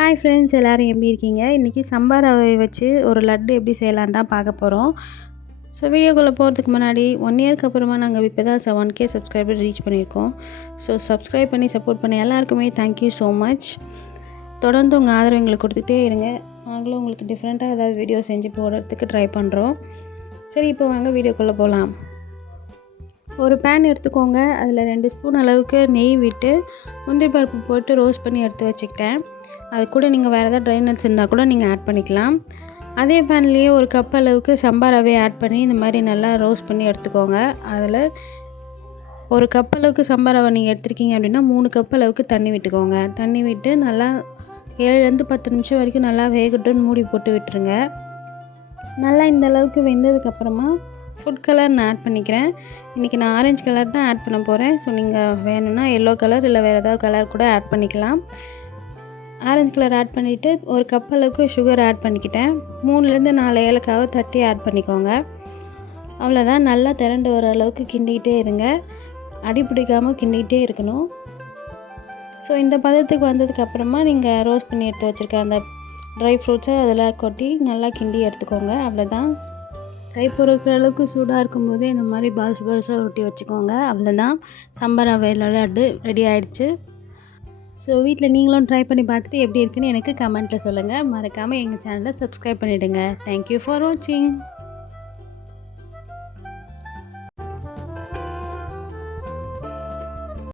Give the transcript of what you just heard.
Hi friends, எல்லோரும் எப்படி இருக்கீங்க? இன்றைக்கி சம்பா ரவை வச்சு ஒரு லட்டு எப்படி செய்யலான்னு தான் பார்க்க போகிறோம். ஸோ வீடியோக்குள்ளே போகிறதுக்கு முன்னாடி 1 இயர்க்கு அப்புறமா நாங்கள் இப்போ தான் 7K சப்ஸ்கிரைபர் ரீச் பண்ணியிருக்கோம். ஸோ சப்ஸ்கிரைப் பண்ணி சப்போர்ட் பண்ணி எல்லாருக்குமே தேங்க்யூ ஸோ மச். தொடர்ந்து உங்கள் ஆதரவு எங்களுக்கு கொடுத்துட்டே இருங்க. நாங்களும் உங்களுக்கு டிஃப்ரெண்ட்டாக ஏதாவது வீடியோ செஞ்சு போடுறதுக்கு ட்ரை பண்ணுறோம். சரி, இப்போ வாங்க வீடியோக்குள்ளே போகலாம். ஒரு பேன் எடுத்துக்கோங்க. அதில் 2 ஸ்பூன் அளவுக்கு நெய் விட்டு முந்திரி பருப்பு போட்டு ரோஸ்ட் பண்ணி எடுத்து வச்சுக்கிட்டேன். அது கூட நீங்கள் வேறு ஏதாவது ட்ரை நட்ஸ் இருந்தால் கூட நீங்கள் ஆட் பண்ணிக்கலாம். அதே பேன்லேயே ஒரு கப் அளவுக்கு சம்பா ரவையை ஆட் பண்ணி இந்த மாதிரி நல்லா ரோஸ்ட் பண்ணி எடுத்துக்கோங்க. அதில் ஒரு கப் அளவுக்கு சம்பா ரவை நீங்கள் எடுத்துருக்கீங்க அப்படின்னா 3 கப் அளவுக்கு தண்ணி விட்டுக்கோங்க. தண்ணி விட்டு நல்லா 7லேருந்து 10 நிமிஷம் வரைக்கும் நல்லா வேகட்டுன்னு மூடி போட்டு விட்டுருங்க. நல்லா இந்த அளவுக்கு வெந்ததுக்கப்புறமா ஃபுட் கலர் நான் ஆட் பண்ணிக்கிறேன். இன்றைக்கி நான் ஆரஞ்சு கலர் தான் ஆட் பண்ண போகிறேன். ஸோ நீங்கள் வேணும்னா எல்லோ கலர் இல்லை வேறு ஏதாவது கலர் கூட ஆட் பண்ணிக்கலாம். ஆரஞ்சு கலர் ஆட் பண்ணிவிட்டு ஒரு கப் அளவுக்கு சுகர் ஆட் பண்ணிக்கிட்டேன். 3லேருந்து 4 ஏலக்காவை தட்டி ஆட் பண்ணிக்கோங்க. அவ்வளோதான். நல்லா திரண்டு வர அளவுக்கு கிண்டிக்கிட்டே இருங்க. அடி பிடிக்காமல் கிண்டிக்கிட்டே இருக்கணும். ஸோ இந்த பதத்துக்கு வந்ததுக்கப்புறமா நீங்கள் ரோஸ்ட் பண்ணி எடுத்து வச்சுருக்க அந்த ட்ரை ஃப்ரூட்ஸை அதெல்லாம் கொட்டி நல்லா கிண்டி எடுத்துக்கோங்க. அவ்வளோதான். கை பொறுக்கிற அளவுக்கு சூடாக இருக்கும்போதே இந்த மாதிரி பால்ஸாக ரொட்டி வச்சுக்கோங்க. அவ்வளோதான். சம்பா ரவை லட்டு ரெடி ஆகிடுச்சு. ஸோ வீட்டில் நீங்களும் ட்ரை பண்ணி பார்த்துட்டு எப்படி இருக்குன்னு எனக்கு கமெண்ட்டில் சொல்லுங்கள். மறக்காமல் எங்கள் சேனலை சப்ஸ்கிரைப் பண்ணிவிடுங்க. தேங்க்யூ ஃபார் வாட்சிங்.